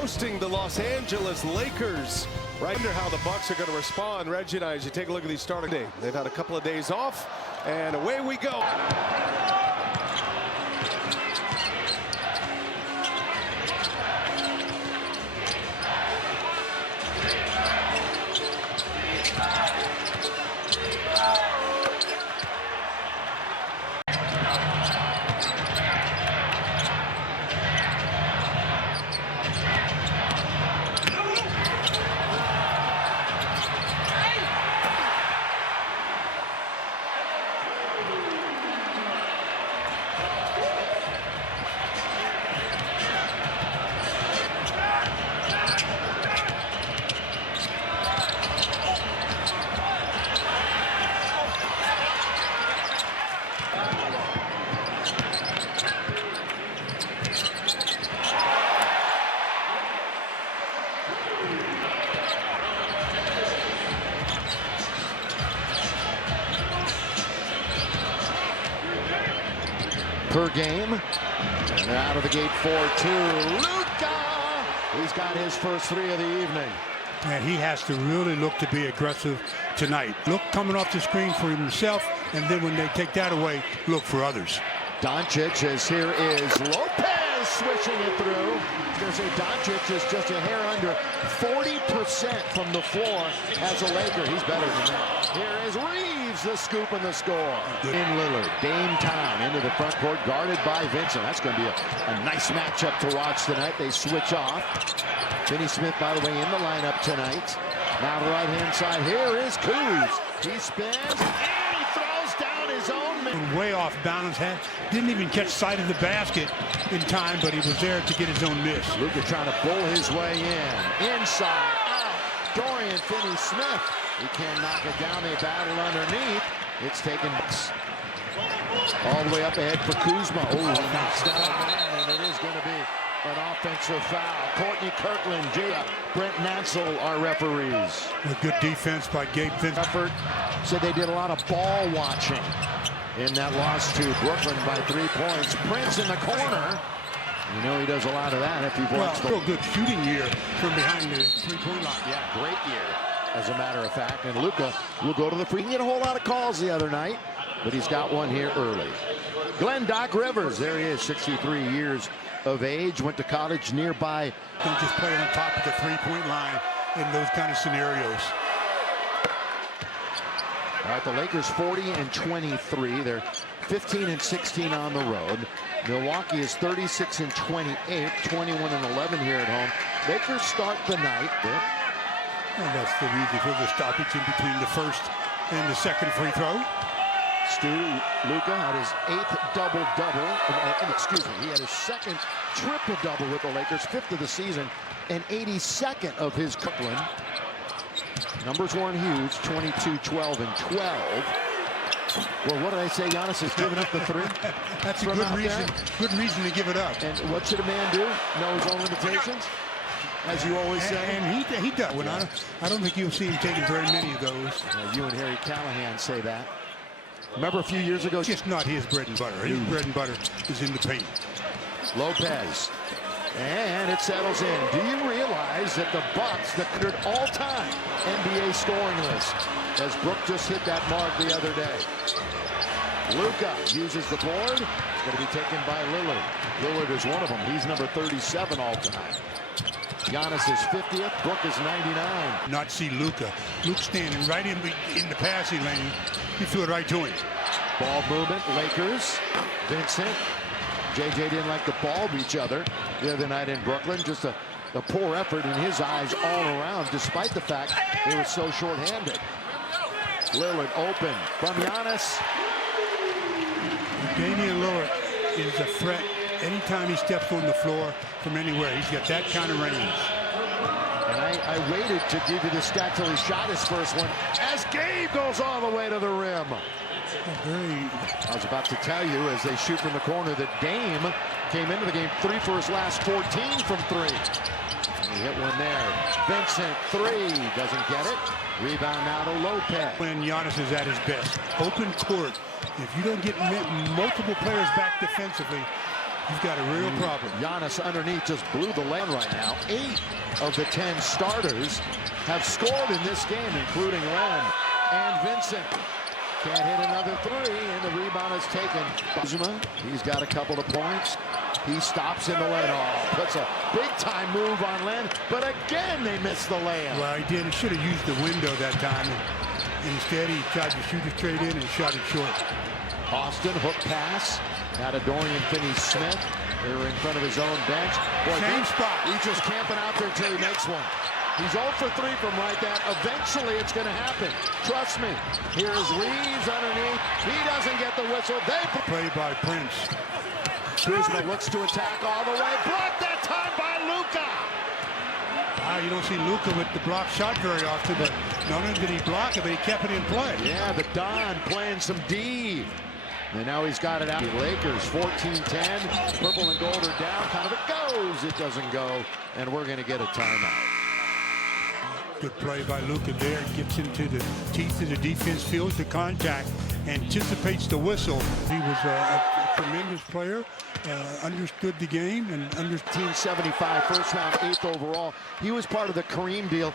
hosting the Los Angeles Lakers. Right under how the Bucks are going to respond. Reggie and I, as you take a look at these starting days, they've had a couple of days off, and away we go. Per game, and they're out of the gate 4-2. Luka! He's got his first three of the evening. And he has to really look to be aggressive tonight. Look coming off the screen for himself, and then when they take that away, look for others. Doncic, as here is Lopez switching it through. I was going to say Doncic is just a hair under 40% from the floor as a Laker. He's better than that. Here is Reeves, the scoop and the score. In Lillard, Dame time into the front court, guarded by Vincent. That's going to be a nice matchup to watch tonight. They switch off. Finney Smith, by the way, in the lineup tonight. Now the right-hand side. Here is Kuz. He spins, and he throws down his own man. Way off balance, didn't even catch sight of the basket in time, but he was there to get his own miss. Luka trying to bull his way in. Inside, out. Dorian Finney-Smith. He can't knock it down. They battle underneath. It's taken all the way up ahead for Kuzma. Oh, he knocks down a man, and it is going to be an offensive foul. Courtney Kirkland, Brent Nansel are referees. A good defense by Gabe Vincent. Effort said they did a lot of ball watching in that loss to Brooklyn by 3 points. Prince in the corner. You know he does a lot of that if you've watched. Well, good shooting year from behind the three-point line. Yeah, great year, as a matter of fact. And Luka will go to the free. He had a whole lot of calls the other night, but he's got one here early. Glenn Doc Rivers, there he is, 63 years of age, went to college nearby. Don't just play on top of the three-point line in those kind of scenarios. All right, the Lakers 40-23. They're 15-16 on the road. Milwaukee is 36-28, 21-11 here at home. Lakers start the night. And that's the reason for the stoppage in between the first and the second free throw. Luka had his 8th double-double. Excuse me, he had his 2nd triple-double with the Lakers, 5th of the season, and 82nd of his Brooklyn. Numbers weren't huge, 22, 12, and 12. Well, what did I say? Giannis has given up the three. That's a good reason. Good reason to give it up. And what should a man do? Know his own limitations, as you always say. And he does. Yeah. I don't think you'll see him taking very many of those. You and Harry Callahan say that. Remember a few years ago? It's just not his bread and butter. His bread and butter is in the paint. Lopez. And it settles in. Do you realize that the Bucks, the all-time NBA scoring list, as Brooke just hit that mark the other day. Luka uses the board. It's going to be taken by Lillard. Lillard is one of them. He's number 37 all-time. Giannis is 50th. Brooke is 99. Not see Luka. Luke standing right in the passing lane. You threw it right to him. Ball movement. Lakers. Vincent. JJ didn't like the ball of each other the other night in Brooklyn. Just a poor effort in his eyes all around, despite the fact they were so short-handed. Lillard open from Giannis. Damian Lillard is a threat anytime he steps on the floor from anywhere. He's got that kind of range. And I waited to give you the stat till he shot his first one as Gabe goes all the way to the rim. I was about to tell you, as they shoot from the corner, that Dame came into the game 3 for his last 14 from 3. And he hit one there. Vincent, 3, doesn't get it. Rebound now to Lopez. When Giannis is at his best, open court. If you don't get multiple players back defensively, You've got a real problem. Giannis underneath just blew the lane right now. 8 of the 10 starters have scored in this game, including Len and Vincent. Can't hit another three, and the rebound is taken. Kuzma, he's got a couple of points. He stops in the lane. Oh, puts a big-time move on Len, but again they missed the layup. Well, he did. He should have used the window that time. Instead, he tried to shoot it straight in and shot it short. Austin, hook pass. Out of Dorian Finney-Smith. They're in front of his own bench. Boy, Same spot. He's just camping out there until he makes one. He's 0 for 3 from right there. Eventually, it's going to happen. Trust me. Here's Reeves underneath. He doesn't get the whistle. They Play by Prince. Kuzma looks to attack all the way. Blocked that time by Luka. You don't see Luka with the block shot very often, but not only did he block it, but he kept it in play. Yeah, the Don playing some D. And now he's got it out. The Lakers 14-10. Purple and gold are down. Kind of it goes. It doesn't go. And we're going to get a timeout. Good play by Luka there. Gets into the teeth of the defense, feels the contact, anticipates the whistle. He was a tremendous player, understood the game, and understood. 1975, first round, 8th overall. He was part of the Kareem deal.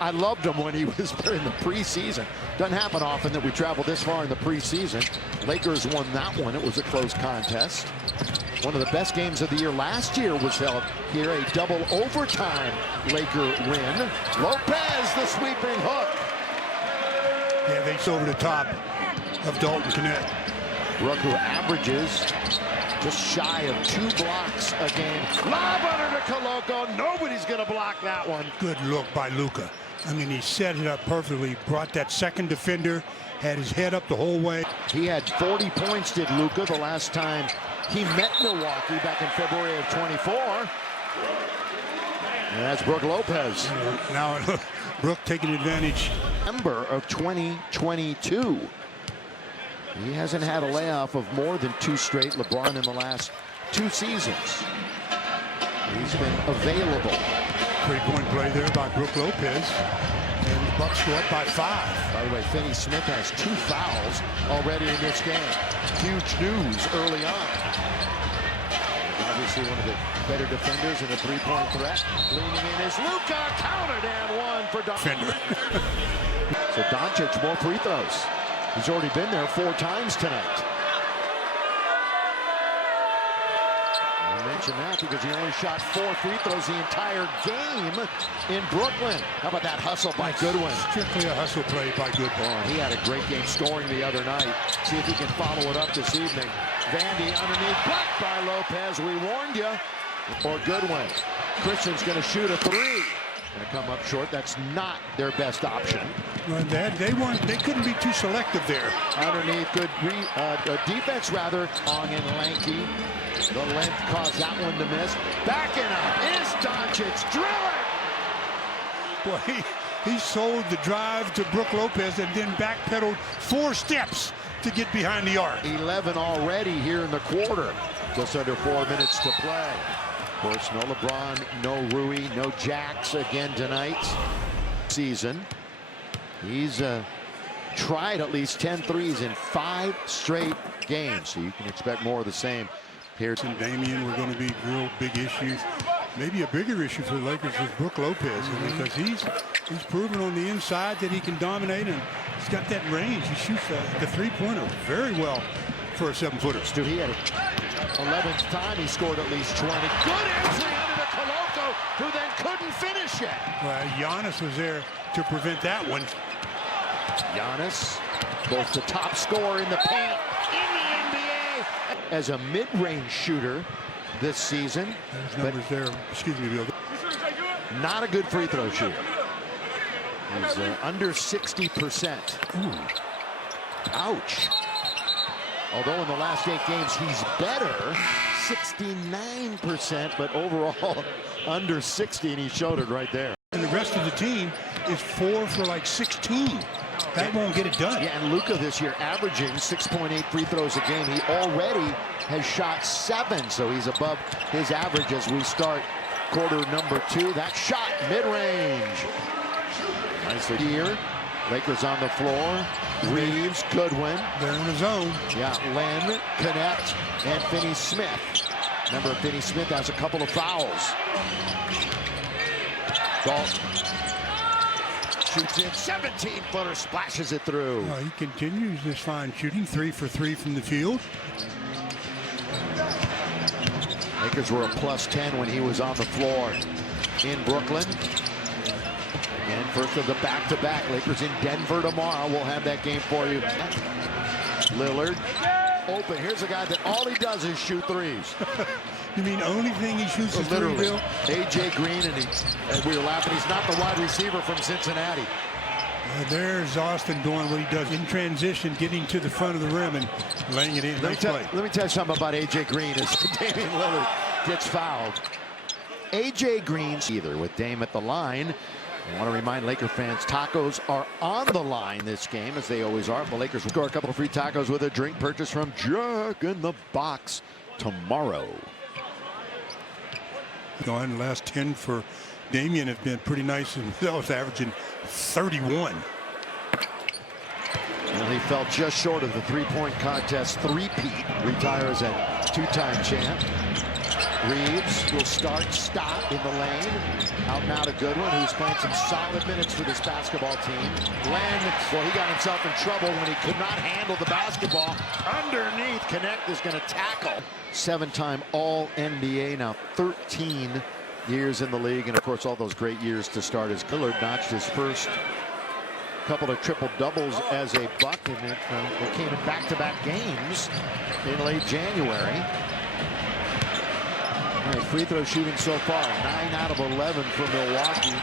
I loved him when he was there in the preseason. Doesn't happen often that we travel this far in the preseason. Lakers won that one. It was a close contest. One of the best games of the year last year was held here, a double overtime Laker win. Lopez, the sweeping hook. Yeah, they over the top of Dalton Connect. Brook, who averages just shy of 2 blocks a game. Lob under to Koloko. Nobody's going to block that one. Good look by Luka. I mean, he set it up perfectly. Brought that second defender, had his head up the whole way. He had 40 points, did Luka, the last time he met Milwaukee back in February of 24. And that's Brook Lopez. Now, Brook taking advantage. November of 2022. He hasn't had a layoff of more than 2 straight. LeBron in the last 2 seasons. He's been available. 3-point play there by Brook Lopez. And the Bucks go up by 5. By the way, Finney-Smith has 2 fouls already in this game. Huge news early on. Obviously one of the better defenders and a 3-point threat. Leaning in is Luka. Counted and one for Doncic. So Doncic, more free throws. He's already been there 4 times tonight. I mention that because he only shot 4 free throws the entire game in Brooklyn. How about that hustle by Goodwin? Strictly a hustle play by Goodwin. Oh, he had a great game scoring the other night. See if he can follow it up this evening. Vandy underneath, blocked by Lopez. We warned you. Or Goodwin. Christian's going to shoot a 3. Going to come up short. That's not their best option. Well, they couldn't be too selective there. Underneath, good defense rather. Long and lanky. The length caused that one to miss. Backing up is Doncic. Drilling. Boy, he sold the drive to Brook Lopez and then backpedaled 4 steps to get behind the arc. 11 already here in the quarter. Just under 4 minutes to play. Of course, no LeBron, no Rui, no Jax again tonight. Season. He's tried at least 10 threes in 5 straight games, so you can expect more of the same here. And Damian were going to be real big issues. Maybe a bigger issue for the Lakers is Brook Lopez, because he's proven on the inside that he can dominate, and he's got that range. He shoots the 3-pointer very well for a 7-footer. Dude, he had 11th time he scored at least 20. Good entry under the Koloko, who then couldn't finish it. Well, Giannis was there to prevent that one. Giannis, both the top scorer in the paint in the NBA as a mid-range shooter this season. Those numbers there, excuse me, Bill. Not a good free throw shooter. He's under 60%. Ooh. Ouch. Although in the last 8 games he's better, 69%, but overall under 60, and he showed it right there. And the rest of the team is 4 for like 16. That won't get it done. Yeah, and Luka this year averaging 6.8 free throws a game. He already has shot 7, so he's above his average as we start quarter number 2. That shot mid-range. Nicely here. Lakers on the floor. Reeves, Goodwin. They're in the zone. Yeah, Len, Connect, and Finney-Smith. Remember, Finney Smith has a couple of fouls. Dalton shoots in, 17-footer, splashes it through. He continues this fine shooting, 3 for 3 from the field. Lakers were a +10 when he was on the floor in Brooklyn. Again, first of the back-to-back. Lakers in Denver tomorrow. We'll have that game for you. Lillard open. Here's a guy that all he does is shoot threes. You mean only thing he shoots is Literally. three, Bill? AJ Green, and we were laughing. He's not the wide receiver from Cincinnati. There's Austin doing what he does in transition, getting to the front of the rim and laying it in. Nice play. Let me tell you something about AJ Green as Damian Lillard gets fouled. AJ Green's either with Dame at the line. I want to remind Laker fans, tacos are on the line this game, as they always are. The Lakers will score a couple of free tacos with a drink purchase from Jack in the Box tomorrow. Going the last 10 for Damian have been pretty nice himself, averaging 31. Well, he fell just short of the three-point contest three-peat. Retires a two-time champ. Reeves will stop in the lane. Out now to Goodwin, who's playing some solid minutes for this basketball team. Len, well, he got himself in trouble when he could not handle the basketball. Underneath, Connect is going to tackle. 7-time All-NBA, now 13 years in the league, and of course all those great years to start as Lillard notched his first couple of triple-doubles as a Buck, and it came in back-to-back games in late January. All right, free throw shooting so far, 9 out of 11 for Milwaukee,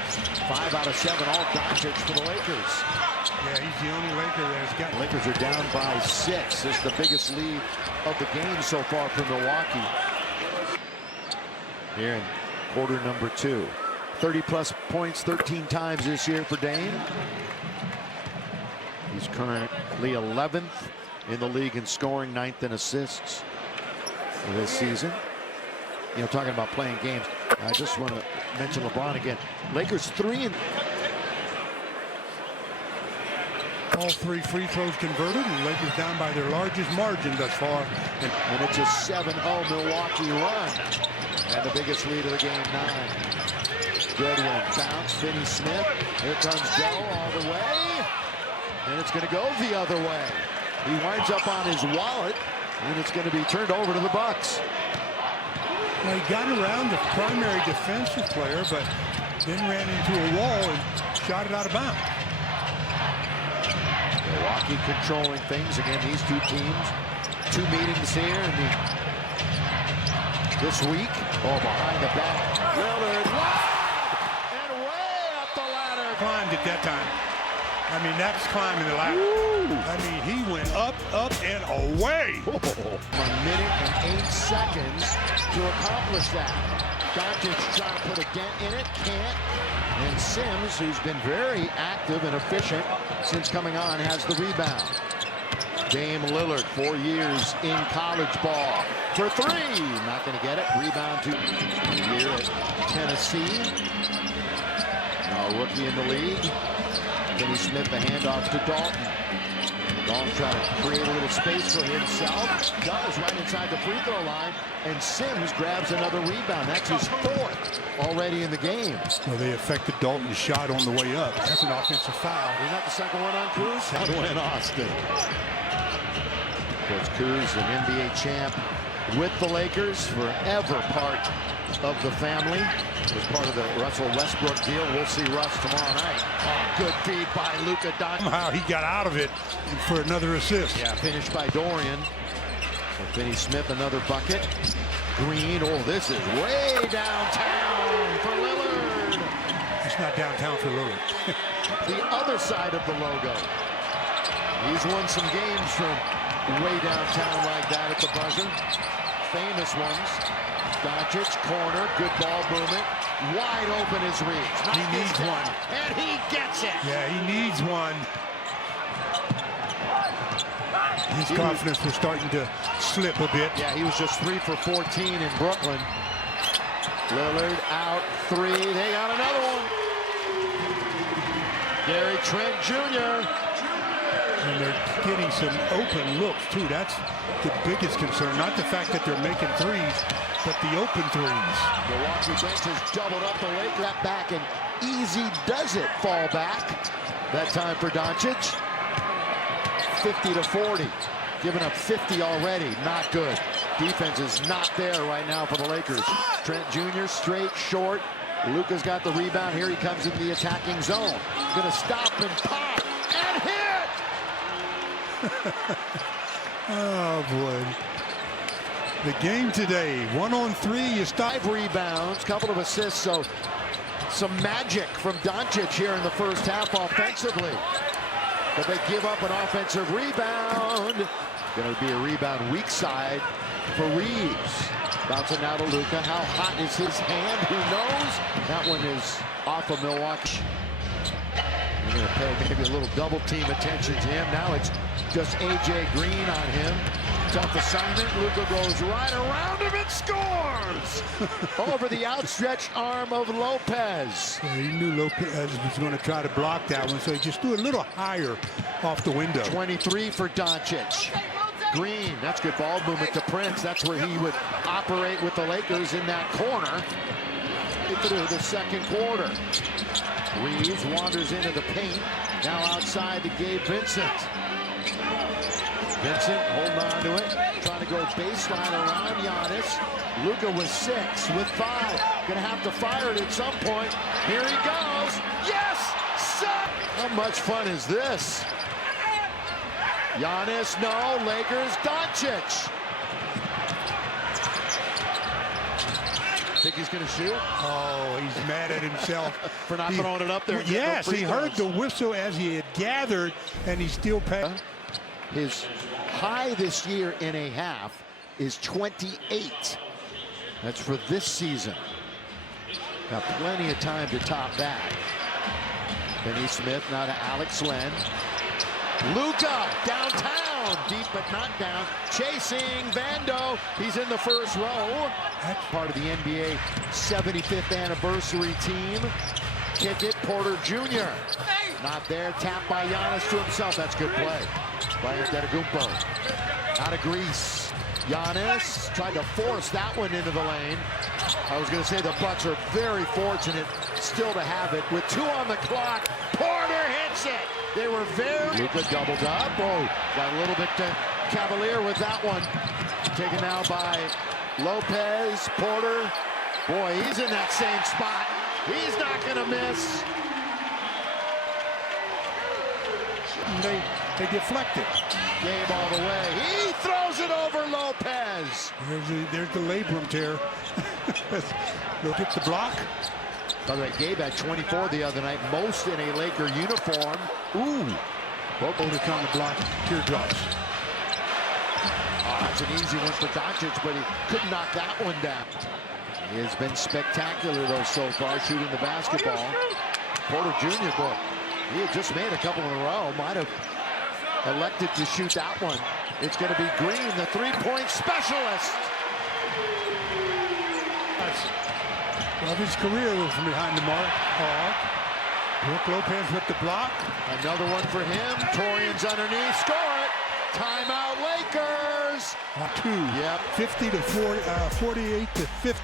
5 out of 7, all Doncic for the Lakers. Yeah, he's the only Laker that has got. Lakers are down by 6. This is the biggest lead of the game so far for Milwaukee. Here in quarter number 2. 30-plus points 13 times this year for Dame. He's currently 11th in the league in scoring, 9th in assists this season. You know, talking about playing games, I just want to mention LeBron again. Lakers 3 and all 3 free throws converted, and Lakers down by their largest margin thus far. And it's a 7-0 Milwaukee run. And the biggest lead of the game, 9. Goodwin, bounce, Finney Smith. Here comes Dell all the way. And it's going to go the other way. He winds up on his wallet, and it's going to be turned over to the Bucks. Well, he got around the primary defensive player, but then ran into a wall and shot it out of bounds. Milwaukee controlling things. Again, these two teams, 2 meetings here this week. Oh, behind the back. Lillard, and way up the ladder. Climbed it that time. I mean, that's climbing the ladder. Woo. I mean, he went up, and away. Oh. 1 minute and 8 seconds to accomplish that. Doncic trying to put a dent in it, can't. And Sims, who's been very active and efficient since coming on, has the rebound. Dame Lillard, 4 years in college ball. For 3, not going to get it. Rebound to here at Tennessee. Now a rookie in the league. Finney Smith, the handoff to Dalton. Dalton trying to create a little space for himself. Does right inside the free throw line. And Sims grabs another rebound. That's his 4th already in the game. Well, they affected Dalton's shot on the way up. That's an offensive foul. Isn't that the second one on Kuz? That went Austin. Of course, Kuz, an NBA champ with the Lakers, forever part of the family. Was part of the Russell Westbrook deal. We'll see Russ tomorrow night. Oh, good feed by Luka Doncic. Somehow he got out of it for another assist. Yeah, finished by Dorian. So Finney Smith, another bucket. Green, oh, this is way downtown for Lillard. It's not downtown for Lillard. The other side of the logo. He's won some games from way downtown like that at the buzzer. Famous ones. Doncic, corner, good ball movement. Wide open is Reeves. He needs one. And he gets it. Yeah, he needs one. His confidence was starting to slip a bit. Yeah, he was just 3 for 14 in Brooklyn. Lillard out 3. They got another one. Gary Trent Jr. And they're getting some open looks, too. That's the biggest concern. Not the fact that they're making threes, but the open threes. Milwaukee bench has doubled up the Lakers. That back and easy does it fall back. That time for Doncic. 50-40. Giving up 50 already. Not good. Defense is not there right now for the Lakers. Trent Jr. straight, short. Luka's got the rebound. Here he comes in the attacking zone. Gonna stop and pop and hit! Oh, boy. The game today, 1-on-3, you stop. 5 rebounds, couple of assists, so some magic from Doncic here in the first half offensively. But they give up an offensive rebound. Going to be a rebound weak side for Reeves. Bouncing now to Luka. How hot is his hand? Who knows? That one is off of Milwaukee. We're going to pay maybe a little double team attention to him. Now it's just A.J. Green on him. Tough assignment. Luka goes right around him and scores! Over the outstretched arm of Lopez. Yeah, he knew Lopez was going to try to block that one, so he just threw a little higher off the window. 23 for Doncic. Green, that's good ball movement to Prince. That's where he would operate with the Lakers in that corner. Through the second quarter. Reeves wanders into the paint. Now outside to Gabe Vincent. Vincent holding on to it. Trying to go baseline around Giannis. Luka with 6, with 5. Gonna have to fire it at some point. Here he goes. Yes! Son! How much fun is this? Giannis, no. Lakers, Doncic. Think he's going to shoot? Oh, he's mad at himself. For not throwing it up there. Yes, he heard the whistle as he had gathered, and he still paid. His high this year in a half is 28. That's for this season. Got plenty of time to top that. Benny Smith now to Alex Len. Luka downtown, deep but not down. Chasing Vando. He's in the first row. That's part of the NBA 75th anniversary team. Kick it, Porter Jr. Not there. Tapped by Giannis to himself. That's good play by Antetokounmpo. Out of Greece. Giannis tried to force that one into the lane. I was going to say the Bucks are very fortunate still to have it. With 2 on the clock, Porter hits it. They were very... Luka doubled up. Oh, got a little bit cavalier with that one. Taken now by Lopez, Porter. Boy, he's in that same spot. He's not going to miss. They deflected. Game all the way. He throws it over Lopez. There's the labrum tear. Look at the block. By the way, Gabe had 24 the other night, most in a Laker uniform. Ooh. Both on the block, teardrops. Oh, that's an easy one for Doncic, but he couldn't knock that one down. He has been spectacular, though, so far, shooting the basketball. Porter Jr., boy, he had just made a couple in a row. Might have elected to shoot that one. It's going to be Green, the three-point specialist. Well, his career was from behind the mark. Brook Lopez with the block. Another one for him. Torian's underneath. Score it. Timeout, Lakers. 2. Yep. 50 to 40, 48 to 50.